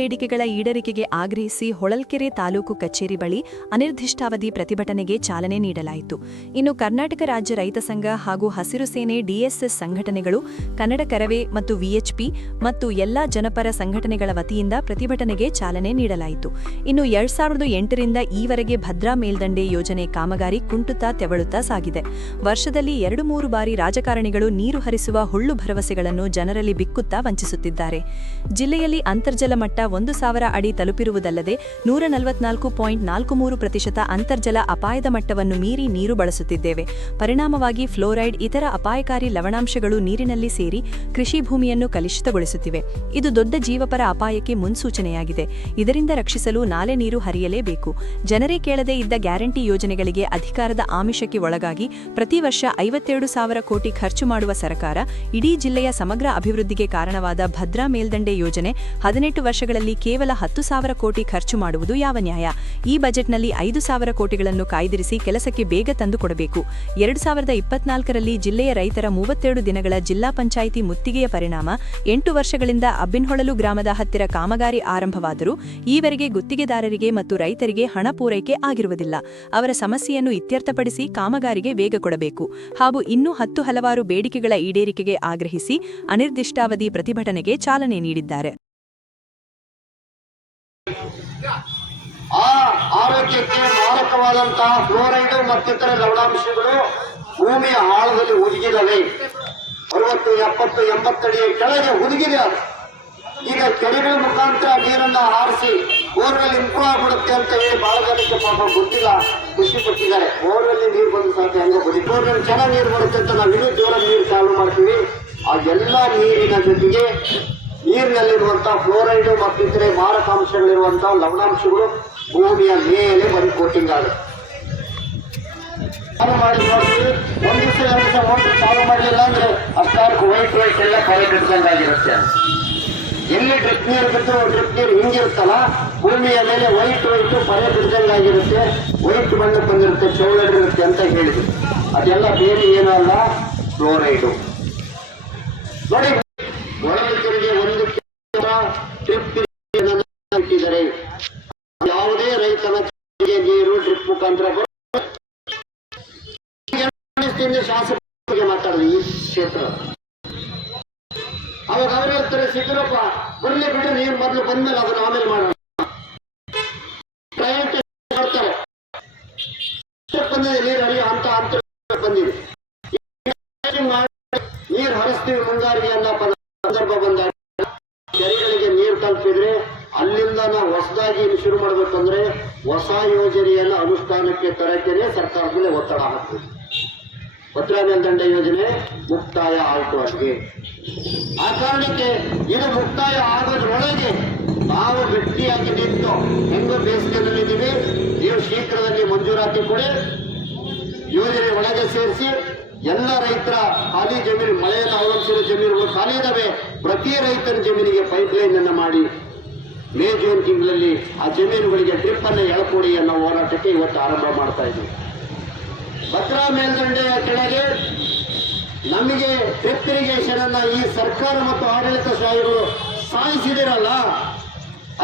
ಬೇಡಿಕೆಗಳ ಈಡೇರಿಕೆಗೆ ಆಗ್ರಹಿಸಿ ಹೊಳಲ್ಕೆರೆ ತಾಲೂಕು ಕಚೇರಿ ಬಳಿ ಅನಿರ್ದಿಷ್ಟಾವಧಿ ಪ್ರತಿಭಟನೆಗೆ ಚಾಲನೆ ನೀಡಲಾಯಿತು. ಇನ್ನು ಕರ್ನಾಟಕ ರಾಜ್ಯ ರೈತ ಸಂಘ ಹಾಗೂ ಹಸಿರು ಸೇನೆ ಡಿಎಸ್ಎಸ್ ಸಂಘಟನೆಗಳು, ಕನ್ನಡ ಕರವೇ ಮತ್ತು ವಿಎಚ್ಪಿ ಮತ್ತು ಎಲ್ಲಾ ಜನಪರ ಸಂಘಟನೆಗಳ ವತಿಯಿಂದ ಪ್ರತಿಭಟನೆಗೆ ಚಾಲನೆ ನೀಡಲಾಯಿತು. ಇನ್ನು 2008ರಿಂದ ಈವರೆಗೆ ಭದ್ರಾ ಮೇಲ್ದಂಡೆ ಯೋಜನೆ ಕಾಮಗಾರಿ ಕುಂಟುತ್ತಾ ತೆವಳುತ್ತಾ ಸಾಗಿದೆ. ವರ್ಷದಲ್ಲಿ 2-3 ಬಾರಿ ರಾಜಕಾರಣಿಗಳು ನೀರು ಹರಿಸುವ ಹುಳ್ಳು ಭರವಸೆಗಳನ್ನು ಜನರಲ್ಲಿ ಬಿಕ್ಕುತ್ತಾ ವಂಚಿಸುತ್ತಿದ್ದಾರೆ. ಜಿಲ್ಲೆಯಲ್ಲಿ ಅಂತರ್ಜಲ ಮಟ್ಟ 1000 ಅಡಿ ತಲುಪಿರುವುದಲ್ಲದೆ 144.43% ಅಂತರ್ಜಲ ಅಪಾಯದ ಮಟ್ಟವನ್ನು ಮೀರಿ ನೀರು ಬಳಸುತ್ತಿದ್ದೇವೆ. ಪರಿಣಾಮವಾಗಿ ಫ್ಲೋರೈಡ್, ಇತರ ಅಪಾಯಕಾರಿ ಲವಣಾಂಶಗಳು ನೀರಿನಲ್ಲಿ ಸೇರಿ ಕೃಷಿ ಭೂಮಿಯನ್ನು ಕಲುಷಿತಗೊಳಿಸುತ್ತಿವೆ. ಇದು ದೊಡ್ಡ ಜೀವಪರ ಅಪಾಯಕ್ಕೆ ಮುನ್ಸೂಚನೆಯಾಗಿದೆ. ಇದರಿಂದ ರಕ್ಷಿಸಲು ನಾಲೆ ನೀರು ಹರಿಯಲೇಬೇಕು. ಜನರೇ ಕೇಳದೇ ಇದ್ದ ಗ್ಯಾರಂಟಿ ಯೋಜನೆಗಳಿಗೆ ಅಧಿಕಾರದ ಆಮಿಷಕ್ಕೆ ಒಳಗಾಗಿ ಪ್ರತಿ ವರ್ಷ 52,000 ಕೋಟಿ ಖರ್ಚು ಮಾಡುವ ಸರ್ಕಾರ ಇಡೀ ಜಿಲ್ಲೆಯ ಸಮಗ್ರ ಅಭಿವೃದ್ಧಿಗೆ ಕಾರಣವಾದ ಭದ್ರಾ ಮೇಲ್ದಂಡೆ ಯೋಜನೆ 18 ವರ್ಷಗಳಲ್ಲಿ ಕೇವಲ 10,000 ಕೋಟಿ ಖರ್ಚು ಮಾಡುವುದು ಯಾವ ನ್ಯಾಯ? ಈ ಬಜೆಟ್ನಲ್ಲಿ 5,000 ಕೋಟಿಗಳನ್ನು ಕಾಯ್ದಿರಿಸಿ ಕೆಲಸಕ್ಕೆ ಬೇಗ ತಂದುಕೊಡಬೇಕು. 2024ರಲ್ಲಿ ಜಿಲ್ಲೆಯ ರೈತರ 32 ದಿನಗಳ ಜಿಲ್ಲಾ ಪಂಚಾಯಿತಿ ಮುತ್ತಿಗೆಯ ಪರಿಣಾಮ 8 ವರ್ಷಗಳಿಂದ ಅಬ್ಬಿನಹೊಳಲು ಗ್ರಾಮದ ಹತ್ತಿರ ಕಾಮಗಾರಿ ಆರಂಭವಾದರೂ ಈವರೆಗೆ ಗುತ್ತಿಗೆದಾರರಿಗೆ ಮತ್ತು ರೈತರಿಗೆ ಹಣ ಪೂರೈಕೆ ಆಗಿರುವುದಿಲ್ಲ. ಅವರ ಸಮಸ್ಯೆಯನ್ನು ಇತ್ಯರ್ಥಪಡಿಸಿ ಕಾಮಗಾರಿಗೆ ವೇಗ ಕೊಡಬೇಕು ಹಾಗೂ ಇನ್ನೂ ಹಲವಾರು ಬೇಡಿಕೆಗಳ ಈಡೇರಿಕೆಗೆ ಆಗ್ರಹಿಸಿ ಅನಿರ್ದಿಷ್ಟಾವಧಿ ಪ್ರತಿಭಟನೆಗೆ ಚಾಲನೆ ನೀಡಿದ್ದಾರೆ. ಆರೋಗ್ಯಕ್ಕೆ ಮಾರಕವಾದಂತಹ ಫ್ಲೋರೈಡ್ ಮತ್ತಿತರ ಲವಣಾಂಶಗಳು ಭೂಮಿಯ ಆಳದಲ್ಲಿ ಹುದುಗಿದವೆ. 60, 70, 80 ಅಡಿಯ ಕೆಳಗೆ ಹುದುಗಿದೆ. ಈಗ ಕೆರೆಗಳ ಮುಖಾಂತರ ನೀರನ್ನ ಹಾರಿಸಿ ಬೋರ್ವೆಲ್ ಇಂಪ್ರೂವ್ ಆಗ್ಬಿಡುತ್ತೆ ಅಂತ ಹೇಳಿ ಬಹಳ ಜನಕ್ಕೆ ಪಾಪ ಗೊತ್ತಿಲ್ಲ, ಖುಷಿ ಪಟ್ಟಿದ್ದಾರೆ. ಬೋರ್ವೆಲ್ ನೀರು ಬಂದು ಸಾಧ್ಯ ಹೆಂಗ ಬರೀ ಬೋರ್ವೆಲ್ ಚೆನ್ನಾಗಿ ನೀರು ಬರುತ್ತೆ ಅಂತ ನಾವು ಇನ್ನೂ ಜೋರ ನೀರು ಚಾಲು ಮಾಡ್ತೀವಿ. ಆ ಎಲ್ಲ ನೀರಿನ ಜೊತೆಗೆ ನೀರಿನಲ್ಲಿರುವಂತಹ ಫ್ಲೋರೈಡ್ ಮತ್ತು ಇತರೆ ಮಾರಕಾಂಶಗಳಿರುವಂತಹ ಲವಣಾಂಶಗಳು ಭೂಮಿಯ ಮೇಲೆ ಬಂದು ಕೋಟಿಂಗ್ ಆಗುತ್ತೆ. ಚಾಲು ಮಾಡಿ ನೋಡ್ತೀವಿ, 1 ದಿವಸ 2 ದಿವಸ ಮೋಟರ್ ಚಾಲು ಮಾಡಲಿಲ್ಲ ಅಂದ್ರೆ ಅಷ್ಟಾರ್ಕು ವೈಟ್ ಎಲ್ಲ ಪೊರೆ ಕಟ್ಕೊಂಡಾಗಿರುತ್ತೆ. ಎಲ್ಲಿ ಡ್ರಿಪ್ ನೀರು ಬಿಟ್ಟು ಡ್ರಿಪ್ ನೀರು ಹಿಂಗಿರುತ್ತಲ್ಲ, ಭೂಮಿಯ ಮೇಲೆ ವೈಟ್ ಪೊರೆ ಬಿಡ್ದಂಗಾಗಿರುತ್ತೆ, ವೈಟ್ ಬಣ್ಣ ಬಂದಿರುತ್ತೆ, ಚೌಳಡಿರುತ್ತೆ ಅಂತ ಹೇಳಿದ್ರು. ಅದೆಲ್ಲ ಬೇರೆ ಏನೂ ಅಲ್ಲ, ಫ್ಲೋರೈಡು. ನೋಡಿ, ಒಳಗೆ 1 ಡ್ರಿಪ್ ಇಟ್ಟಿದ್ದಾರೆ. ಯಾವುದೇ ರೈತನ ನೀರು ಡ್ರಿಪ್ ಮುಖಾಂತರ ಶಾಸಕರಿಗೆ ಮಾತಾಡಿದ್ರು ಈ ಕ್ಷೇತ್ರ. ಅವಾಗ ಅವ್ರು ಹೇಳ್ತಾರೆ, ಸಿದ್ದರಪ್ಪ ಬರ್ಲಿ ಬಿಟ್ಟು ನೀರು ಮೊದಲು ಬಂದ್ಮೇಲೆ ಅದನ್ನ ಆಮೇಲೆ ಮಾಡೋಣ. ಮಾಡ್ತಾರೆ ಬಂದಿದೆ, ನೀರು ಹರಿಯೋ ಅಂತ ಬಂದಿದೆ. ನೀರು ಹರಿಸ್ತೀವಿ ಮುಂಗಾರಿಗೆ ಅನ್ನೋ ಸಂದರ್ಭ ಬಂದಾಗ ಕೆರೆಗಳಿಗೆ ನೀರು ತಲುಪಿದ್ರೆ ಅಲ್ಲಿಂದ ನಾವು ಹೊಸದಾಗಿ ಶುರು ಮಾಡಬೇಕಂದ್ರೆ ಹೊಸ ಯೋಜನೆಯನ್ನು ಅನುಷ್ಠಾನಕ್ಕೆ ತರಕ್ಕೆ ಸರ್ಕಾರದ ಮೇಲೆ ಒತ್ತಡ ಹಾಕ್ತೀವಿ. ಭದ್ರಾ ಮೇಲ್ದಂಡೆ ಯೋಜನೆ ಮುಕ್ತಾಯ ಆಯಿತು ಅಷ್ಟೇ. ಆ ಕಾರಣಕ್ಕೆ ಇದು ಮುಕ್ತಾಯ ಆಗೋದ್ರೊಳಗೆ ನಾವು ಗಟ್ಟಿಯಾಗಿ ನಿಂತು ಹೆಂಗೋ ಬೇಸಿಗೆಯಲ್ಲಿದ್ದೀವಿ, ನೀವು ಶೀಘ್ರದಲ್ಲಿ ಮಂಜೂರಾತಿ ಕೊಡಿ, ಯೋಜನೆ ಒಳಗೆ ಸೇರಿಸಿ ಎಲ್ಲ ರೈತರ ಖಾಲಿ ಜಮೀನು, ಮಳೆಯನ್ನು ಅವಲಂಬಿಸಿದ ಜಮೀನುಗಳು ಖಾಲಿ ಇದ್ದಾವೆ, ಪ್ರತಿ ರೈತರ ಜಮೀನಿಗೆ ಪೈಪ್ಲೈನ್ ಅನ್ನು ಮಾಡಿ ಮೇ ಜೂನ್ ತಿಂಗಳಲ್ಲಿ ಆ ಜಮೀನುಗಳಿಗೆ ಡ್ರಿಪ್ ಅನ್ನು ಎಳಕೊಡಿ ಅನ್ನೋ ಹೋರಾಟಕ್ಕೆ ಇವತ್ತು ಆರಂಭ ಮಾಡ್ತಾ ಇದ್ದೀವಿ. ಭದ್ರಾ ಮೇಲ್ದಂಡೆಯ ಕೆಳಗೆ ನಮಗೆ ಡ್ರಿಪ್ ಇರಿಗೇಷನ್ ಅನ್ನ ಈ ಸರ್ಕಾರ ಮತ್ತು ಆಡಳಿತಶಾಹಿಗಳು ಸಾಯಿಸಿದಿರಲ್ಲ,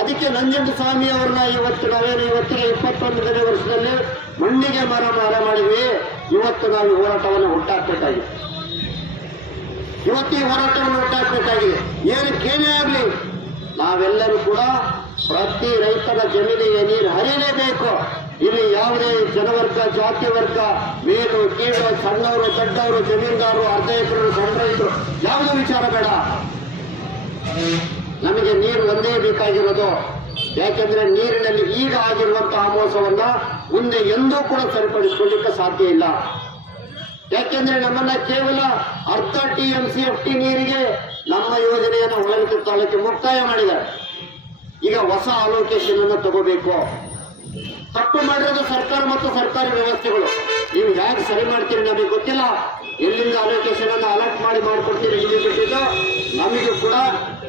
ಅದಕ್ಕೆ ನಂಜುಂಡಸ್ವಾಮಿ ಅವ್ರನ್ನ ಇವತ್ತಿಗೆ 21ನೇ ವರ್ಷದಲ್ಲಿ ಮಣ್ಣಿಗೆ ಮರ ಮಾಡಿದ್ವಿ. ಇವತ್ತು ನಾವು ಈ ಹೋರಾಟವನ್ನು ಹುಟ್ಟಾಕಬೇಕಾಗಿದೆ. ಇವತ್ತು ಈ ಹೋರಾಟವನ್ನು ಹುಟ್ಟಾಕಬೇಕಾಗಿದೆ. ಏನಕ್ಕೇನೇ ಆಗಲಿ ನಾವೆಲ್ಲರೂ ಕೂಡ ಪ್ರತಿ ರೈತರ ಜಮೀನಿಗೆ ನೀರು ಹರಿಯಲೇಬೇಕು. ಇಲ್ಲಿ ಯಾವುದೇ ಜನವರ್ಗ, ಜಾತಿ ವರ್ಗ, ಮೇಲು ಕೀಳು, ಸಣ್ಣವರು, ದೊಡ್ಡವರು, ಜಮೀನ್ದಾರರು, ಅರ್ಧ ಎಕರೆ, ಸಣ್ಣ ರೈತರು, ಯಾವುದೂ ವಿಚಾರ ಬೇಡ. ನಮಗೆ ನೀರು ಒಂದೇ ಬೇಕಾಗಿರೋದು. ಯಾಕೆಂದ್ರೆ ನೀರಿನಲ್ಲಿ ಈಗ ಆಗಿರುವಂತಹ ಮೋಸವನ್ನ ಮುಂದೆ ಎಂದೂ ಕೂಡ ಸರಿಪಡಿಸಿಕೊಳ್ಳಿಕ್ಕೆ ಸಾಧ್ಯ ಇಲ್ಲ. ಯಾಕೆಂದ್ರೆ ನಮ್ಮನ್ನ ಕೇವಲ ಅರ್ಧ TMCFT ನೀರಿಗೆ ನಮ್ಮ ಯೋಜನೆಯನ್ನು ಹೊಳಲ್ಕೆರೆ ತಾಲೂಕಿಗೆ ಮುಕ್ತಾಯ ಮಾಡಿದ್ದಾರೆ. ಈಗ ಹೊಸ ಅಲೋಕೇಶನ್ ಅನ್ನು ತಗೋಬೇಕು. ತಪ್ಪು ಮಾಡಿರೋದು ಸರ್ಕಾರ ಮತ್ತು ಸರ್ಕಾರಿ ವ್ಯವಸ್ಥೆಗಳು. ನೀವು ಹೇಗೆ ಸರಿ ಮಾಡ್ತೀರಿ ನಮಗೆ ಗೊತ್ತಿಲ್ಲ. ಎಲ್ಲಿಂದ ಅಲೋಕೇಶನ್ ಅನ್ನು ಅಲರ್ಟ್ ಮಾಡಿಕೊಡ್ತೀರಿ ನಿಮಗೆ ಬಿಟ್ಟಿದ್ದು. ನಮಗೂ ಕೂಡ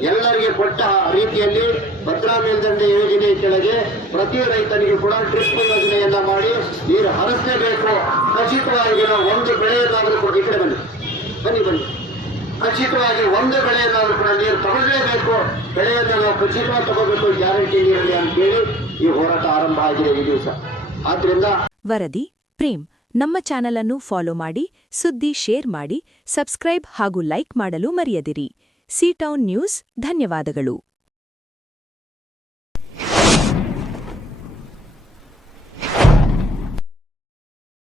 ಎಲ್ಲರಿಗೆ ಕೊಟ್ಟ ರೀತಿಯಲ್ಲಿ ಭದ್ರಾ ಮೇಲ್ದಂಡೆ ಯೋಜನೆ ಕೆಳಗೆ ಪ್ರತಿ ರೈತನಿಗೂ ಕೂಡ ಡ್ರಿಪ್ ಯೋಜನೆಯನ್ನ ಮಾಡಿ ನೀರು ಹರಿಸಲೇಬೇಕು. ಖಚಿತವಾಗಿ ನಾವು ಒಂದು ಬೆಳೆಯನ್ನಾದರೂ ಕೊಡಿ. ಈ ಕಡೆ ಬನ್ನಿ. ಖಚಿತವಾಗಿ ಒಂದು ಬೆಳೆಯನ್ನಾದ್ರೂ ಕೂಡ ನೀರು ತಗೊಳ್ಳೇಬೇಕು, ಬೆಳೆಯನ್ನು ನಾವು ಖಚಿತವಾಗಿ ತಗೋಬೇಕು, ಗ್ಯಾರಂಟಿ ನೀರಲ್ಲಿ ಅಂತೇಳಿ ಈ ಹೋರಾಟ ಆರಂಭ ಆಗಿದೆ ಈ ದಿವಸ. ಆದ್ರಿಂದ ವರದಿ ಪ್ರೇಮ್ ನಮ್ಮ ಚಾನಲ್ ಅನ್ನು ಫಾಲೋ ಮಾಡಿ, ಸುದ್ದಿ ಶೇರ್ ಮಾಡಿ, ಸಬ್ಸ್ಕ್ರೈಬ್ ಹಾಗೂ ಲೈಕ್ ಮಾಡಲು ಮರೆಯದಿರಿ. ಸಿ ಟೌನ್ ನ್ಯೂಸ್ ಧನ್ಯವಾದಗಳು.